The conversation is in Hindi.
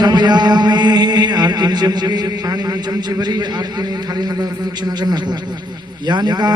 समयामे। आरती चमचे पानी चमचे भरी आरती थाली नगर यानी का